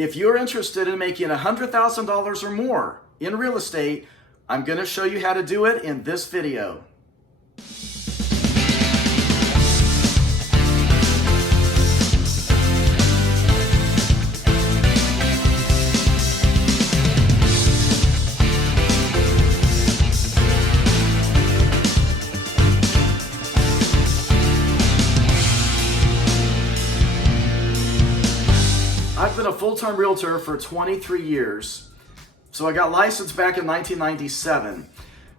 If you're interested in making $100,000 or more in real estate, I'm going to show you how to do it in this video. I've been a full-time realtor for 23 years. So I got licensed back in 1997.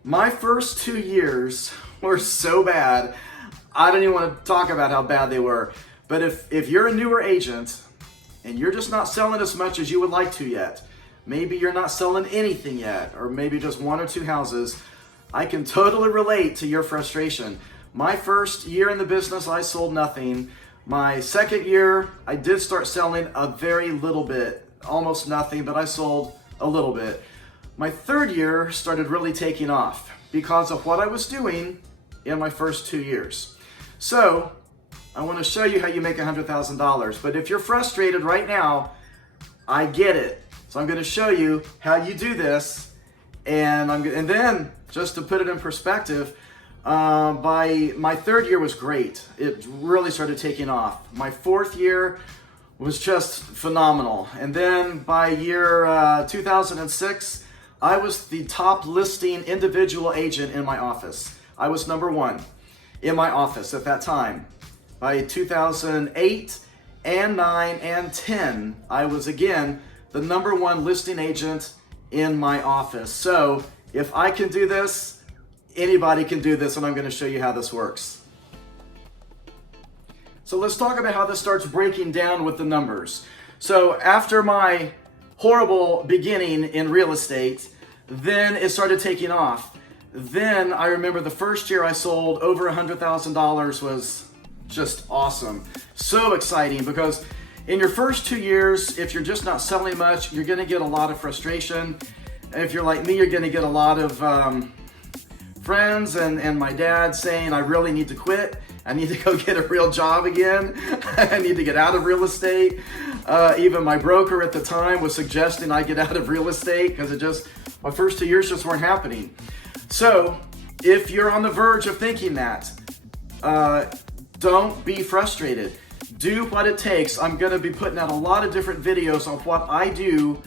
My first 2 years were so bad, I don't even want to talk about how bad they were. But if you're a newer agent and you're just not selling as much as you would like to yet, maybe you're not selling anything yet, or maybe just 1 or 2 houses, I can totally relate to your frustration. My first year in the business, I sold nothing. My second year, I did start selling a very little bit, almost nothing, but I sold a little bit. My third year started really taking off because of what I was doing in my first 2 years. So I want to show you how you make $100,000. But if you're frustrated right now, I get it. So I'm going to show you how you do this. And then just to put it in perspective, by my third year was great. It really started taking off. My fourth year was just phenomenal. And then by year 2006, I was the top listing individual agent in my office. I was #1 in my office at that time. By 2008 and 9 and 10, I was again the #1 listing agent in my office. So if I can do this, anybody can do this, and I'm going to show you how this works. So let's talk about how this starts breaking down with the numbers. So after my horrible beginning in real estate, then it started taking off. Then I remember the first year I sold over $100,000 was just awesome. So exciting, because in your first 2 years, if you're just not selling much, you're going to get a lot of frustration. If you're like me, you're going to get a lot of friends and my dad saying, I really need to quit. I need to go get a real job again. I need to get out of real estate. Even my broker at the time was suggesting I get out of real estate because my first 2 years just weren't happening. So if you're on the verge of thinking that, don't be frustrated. Do what it takes. I'm going to be putting out a lot of different videos on what I do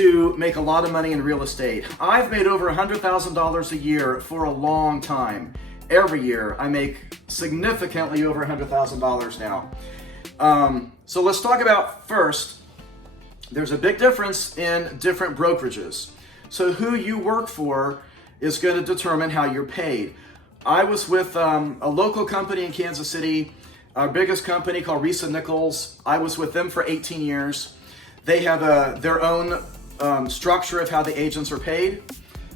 to make a lot of money in real estate. I've made over $100,000 a year for a long time. Every year I make significantly over $100,000 now. So let's talk about first, there's a big difference in different brokerages. So who you work for is going to determine how you're paid. I was with a local company in Kansas City, our biggest company called Reese & Nichols. I was with them for 18 years. They have their own structure of how the agents are paid.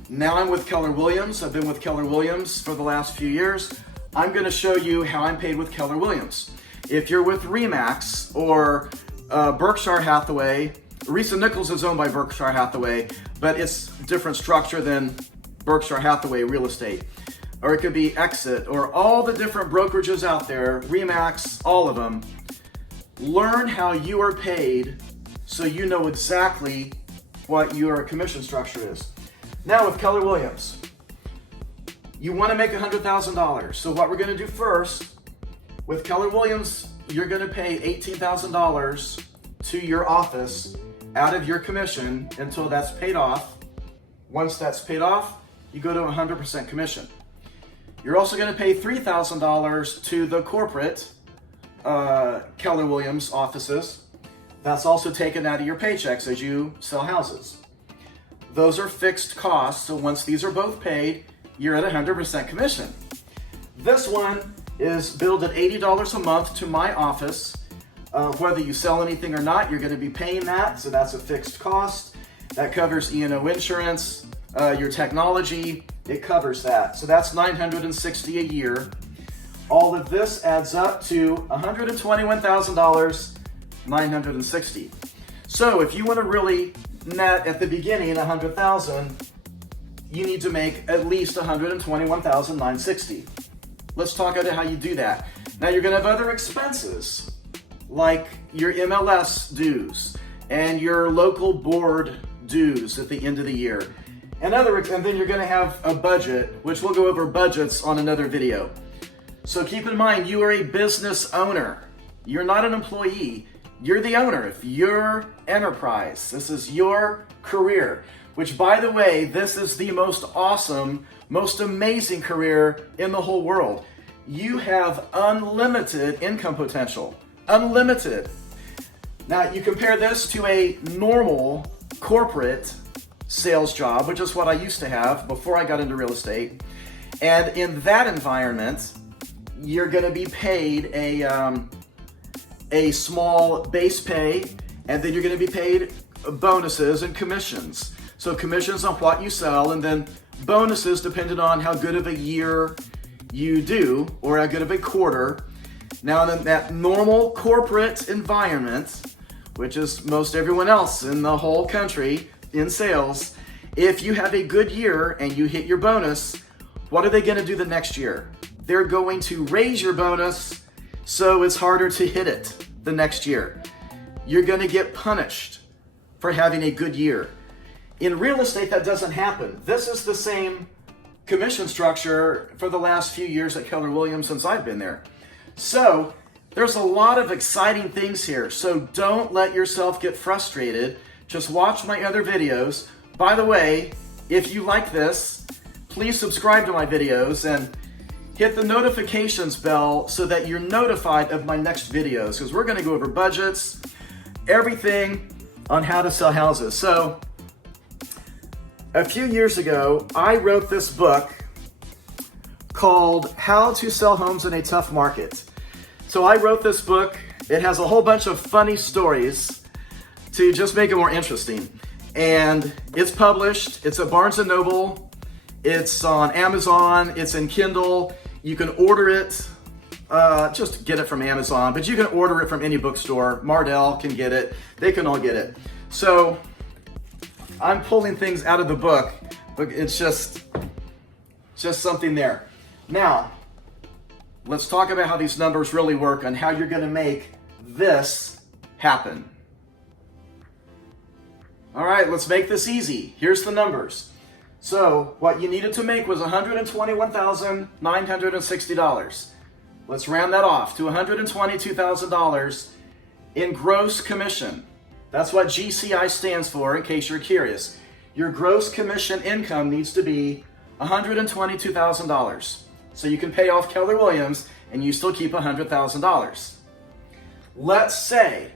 Now I'm with Keller Williams. I've been with Keller Williams for the last few years. I'm going to show you how I'm paid with Keller Williams. If you're with RE/MAX or Berkshire Hathaway, Reese & Nichols is owned by Berkshire Hathaway, but it's different structure than Berkshire Hathaway real estate. Or it could be Exit, or all the different brokerages out there, RE/MAX, all of them. Learn how you are paid so you know exactly what your commission structure is. Now with Keller Williams, you want to make $100,000. So what we're going to do first, with Keller Williams, you're going to pay $18,000 to your office out of your commission until that's paid off. Once that's paid off, you go to 100% commission. You're also going to pay $3,000 to the corporate Keller Williams offices. That's also taken out of your paychecks as you sell houses. Those are fixed costs, so once these are both paid, you're at 100% commission. This one is billed at $80 a month to my office. Whether you sell anything or not, you're going to be paying that, so that's a fixed cost. That covers E&O insurance, your technology, it covers that. So that's $960 a year. All of this adds up to $121,960. So if you want to really net at the beginning $100,000, you need to make at least $121,960. Let's talk about how you do that. Now you're going to have other expenses like your MLS dues, and your local board dues at the end of the year. And then you're gonna have a budget, which we'll go over budgets on another video. So keep in mind, you are a business owner. You're not an employee, you're the owner of your enterprise. This is your career, which by the way, this is the most awesome, most amazing career in the whole world. You have unlimited income potential, unlimited. Now you compare this to a normal corporate sales job, which is what I used to have before I got into real estate. And in that environment, you're gonna be paid a small base pay, and then you're gonna be paid bonuses and commissions. So commissions on what you sell, and then bonuses depending on how good of a year you do, or how good of a quarter. Now in that normal corporate environment, which is most everyone else in the whole country in sales, if you have a good year and you hit your bonus, what are they gonna do the next year? They're going to raise your bonus so it's harder to hit it the next year. You're gonna get punished for having a good year. In real estate, that doesn't happen. This is the same commission structure for the last few years at Keller Williams since I've been there. So there's a lot of exciting things here. So don't let yourself get frustrated. Just watch my other videos. By the way, if you like this, please subscribe to my videos and hit the notifications bell so that you're notified of my next videos, because we're gonna go over budgets, everything on how to sell houses. So a few years ago, I wrote this book called How to Sell Homes in a Tough Market. So I wrote this book. It has a whole bunch of funny stories to just make it more interesting. And it's published, it's at Barnes & Noble, it's on Amazon, it's in Kindle. You can order it, just get it from Amazon, but you can order it from any bookstore. Mardell can get it, they can all get it. So I'm pulling things out of the book, but it's just something there. Now, let's talk about how these numbers really work and how you're gonna make this happen. All right, let's make this easy. Here's the numbers. So what you needed to make was $121,960. Let's round that off to $122,000 in gross commission. That's what GCI stands for, in case you're curious. Your gross commission income needs to be $122,000. So you can pay off Keller Williams and you still keep $100,000. Let's say,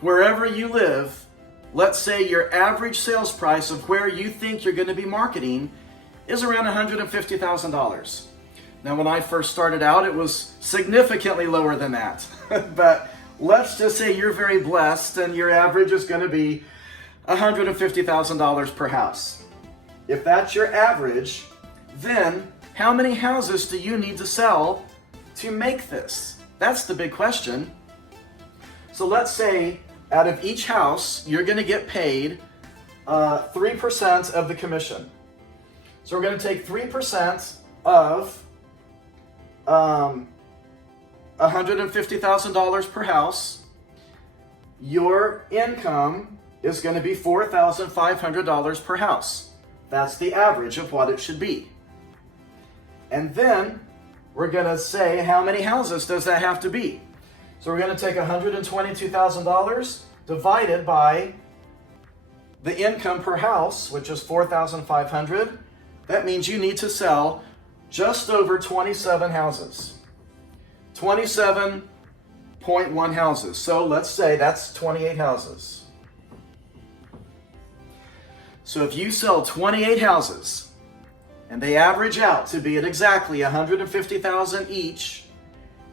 wherever you live, let's say your average sales price of where you think you're going to be marketing is around $150,000. Now, when I first started out, it was significantly lower than that. But let's just say you're very blessed and your average is going to be $150,000 per house. If that's your average, then how many houses do you need to sell to make this? That's the big question. So let's say out of each house, you're going to get paid 3% of the commission. So we're going to take 3% of $150,000 per house. Your income is going to be $4,500 per house. That's the average of what it should be. And then we're going to say, how many houses does that have to be? So we're going to take $122,000 divided by the income per house, which is $4,500. That means you need to sell just over 27 houses. 27.1 houses. So let's say that's 28 houses. So if you sell 28 houses and they average out to be at exactly $150,000 each,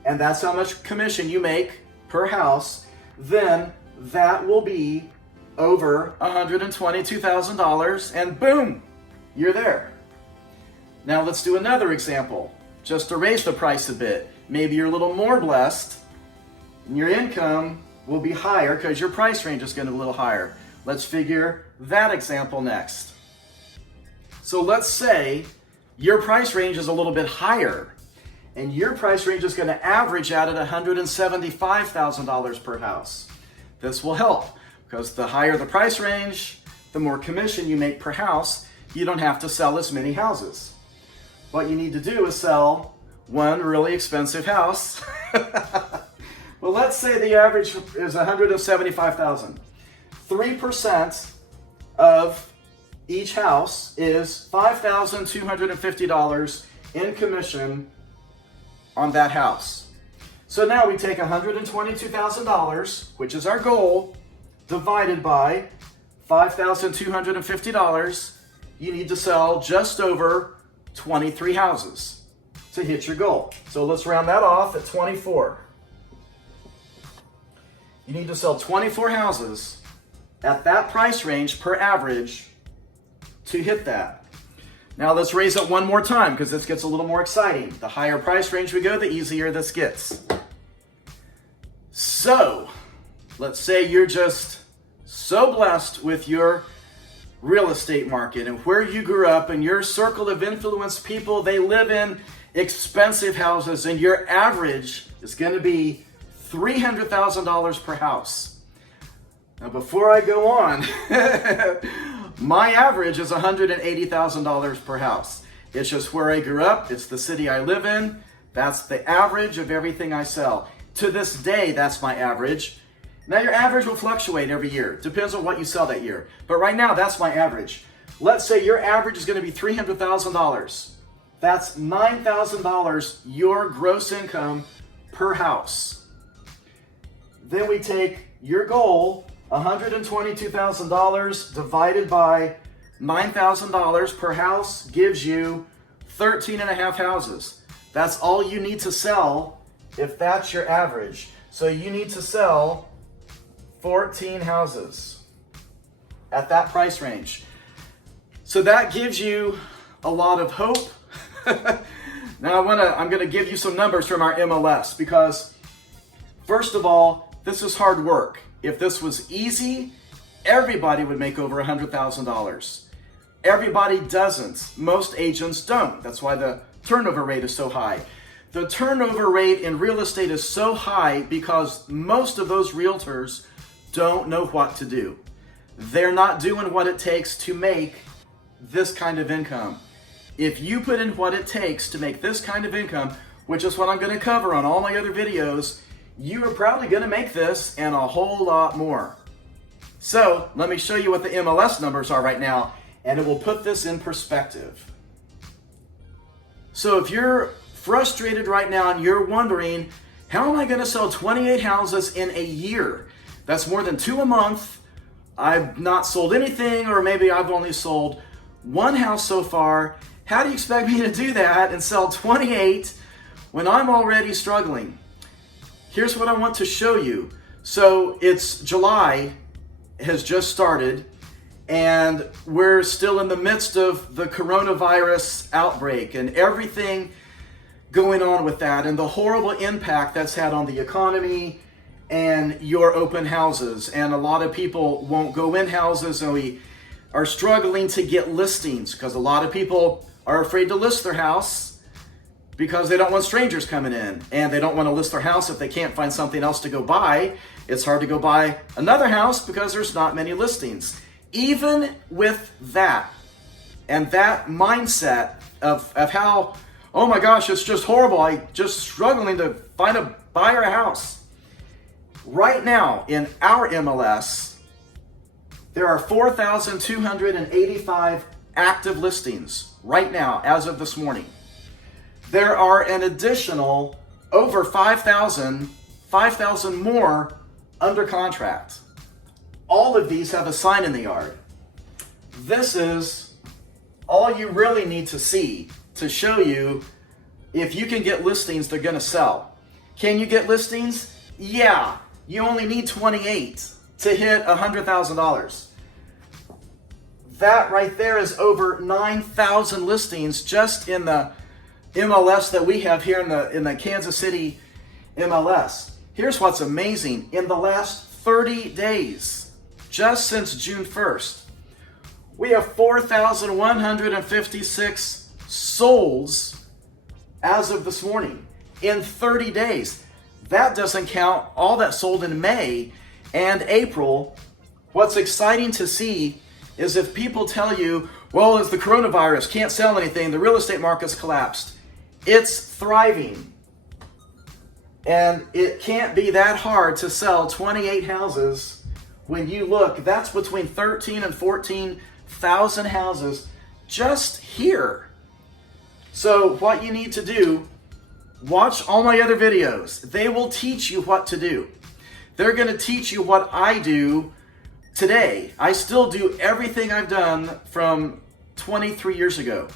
and that's how much commission you make per house, then that will be over $122,000, and boom, you're there. Now let's do another example, just to raise the price a bit. Maybe you're a little more blessed, and your income will be higher because your price range is going to be a little higher. Let's figure that example next. So let's say your price range is a little bit higher, and your price range is going to average out at $175,000 per house. This will help because the higher the price range, the more commission you make per house. You don't have to sell as many houses. What you need to do is sell one really expensive house. Well, let's say the average is $175,000. 3% of each house is $5,250 in commission on that house. So now we take $122,000, which is our goal, divided by $5,250. You need to sell just over 23 houses to hit your goal. So let's round that off at 24. You need to sell 24 houses at that price range per average to hit that. Now let's raise it one more time because this gets a little more exciting. The higher price range we go, the easier this gets. So let's say you're just so blessed with your real estate market and where you grew up and your circle of influence people, they live in expensive houses, and your average is going to be $300,000 per house. Now before I go on, my average is $180,000 per house. It's just where I grew up. It's the city I live in. That's the average of everything I sell. To this day, that's my average. Now your average will fluctuate every year. Depends on what you sell that year. But right now, that's my average. Let's say your average is going to be $300,000. That's $9,000 your gross income per house. Then we take your goal, $122,000 divided by $9,000 per house gives you 13 and a half houses. That's all you need to sell if that's your average. So you need to sell 14 houses at that price range. So that gives you a lot of hope. Now I'm gonna give you some numbers from our MLS because first of all, this is hard work. If this was easy, everybody would make over $100,000. Everybody doesn't. Most agents don't. That's why the turnover rate is so high. The turnover rate in real estate is so high because most of those realtors don't know what to do. They're not doing what it takes to make this kind of income. If you put in what it takes to make this kind of income, which is what I'm going to cover on all my other videos, you are probably going to make this and a whole lot more. So let me show you what the MLS numbers are right now, and it will put this in perspective. So if you're frustrated right now and you're wondering, how am I going to sell 28 houses in a year? That's more than 2 a month. I've not sold anything, or maybe I've only sold 1 house so far. How do you expect me to do that and sell 28 when I'm already struggling? Here's what I want to show you. So it's July has just started, and we're still in the midst of the coronavirus outbreak and everything going on with that and the horrible impact that's had on the economy and your open houses. And a lot of people won't go in houses, and we are struggling to get listings because a lot of people are afraid to list their house because they don't want strangers coming in, and they don't want to list their house if they can't find something else to go buy. It's hard to go buy another house because there's not many listings. Even with that and that mindset of how, oh my gosh, it's just horrible, I just struggling to find a buyer a house. Right now in our MLS, there are 4,285 active listings right now as of this morning. There are an additional over 5,000 more under contract. All of these have a sign in the yard. This is all you really need to see to show you if you can get listings, they're going to sell. Can you get listings? Yeah, you only need 28 to hit $100,000. That right there is over 9,000 listings just in the MLS that we have here in the Kansas City MLS. Here's what's amazing. In the last 30 days, just since June 1st, we have 4,156 solds as of this morning in 30 days. That doesn't count all that sold in May and April What's exciting to see is if people tell you, well, it's the coronavirus, can't sell anything, the real estate market's collapsed. It's thriving. And it can't be that hard to sell 28 houses when you look. That's between 13 and 14,000 houses just here. So what you need to do, watch all my other videos. They will teach you what to do. They're going to teach you what I do today. I still do everything I've done from 23 years ago.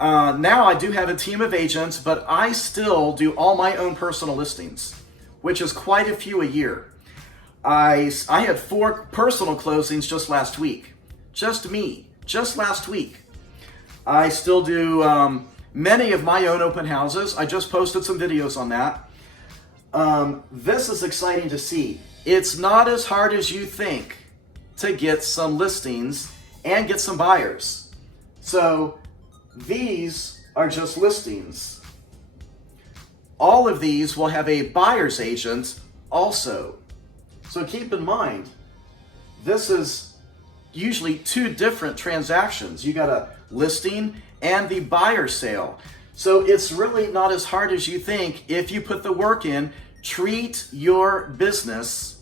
Now I do have a team of agents, but I still do all my own personal listings, which is quite a few a year. I had 4 personal closings just last week. Just me, just last week. I still do many of my own open houses. I just posted some videos on that. This is exciting to see. It's not as hard as you think to get some listings and get some buyers. So these are just listings. All of these will have a buyer's agent also. So keep in mind, this is usually 2 different transactions. You got a listing and the buyer sale. So it's really not as hard as you think if you put the work in. Treat your business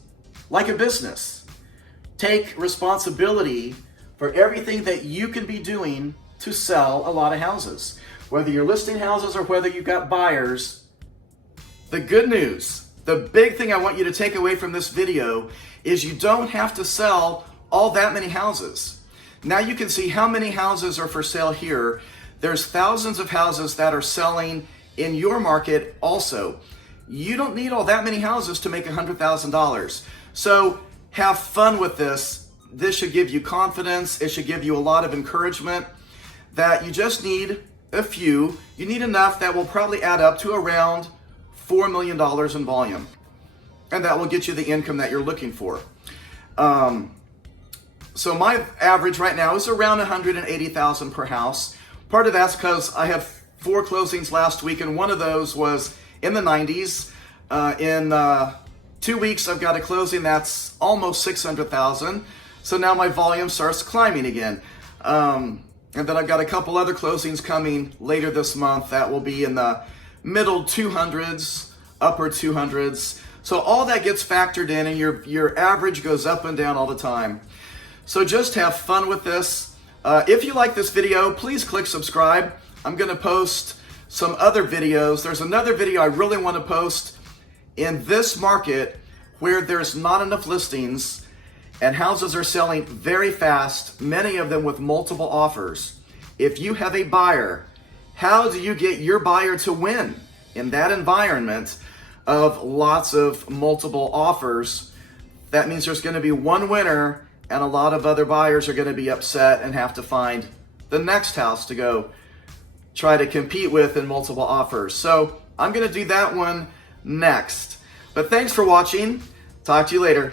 like a business. Take responsibility for everything that you can be doing to sell a lot of houses. Whether you're listing houses or whether you've got buyers, the good news, the big thing I want you to take away from this video is you don't have to sell all that many houses. Now you can see how many houses are for sale here. There's thousands of houses that are selling in your market also. You don't need all that many houses to make $100,000. So have fun with this. This should give you confidence. It should give you a lot of encouragement that you just need a few. You need enough that will probably add up to around $4 million in volume. And that will get you the income that you're looking for. So my average right now is around $180,000 per house. Part of that's because I had 4 closings last week, and one of those was in the 90s. In 2 weeks, I've got a closing that's almost $600,000. So now my volume starts climbing again. And then I've got a couple other closings coming later this month that will be in the middle 200s, upper 200s. So all that gets factored in, and your average goes up and down all the time. So just have fun with this. If you like this video, please click subscribe. I'm going to post some other videos. There's another video I really want to post in this market where there's not enough listings and houses are selling very fast, many of them with multiple offers. If you have a buyer, how do you get your buyer to win in that environment of lots of multiple offers? That means there's going to be one winner, and a lot of other buyers are going to be upset and have to find the next house to go try to compete with in multiple offers. So I'm going to do that one next. But thanks for watching. Talk to you later.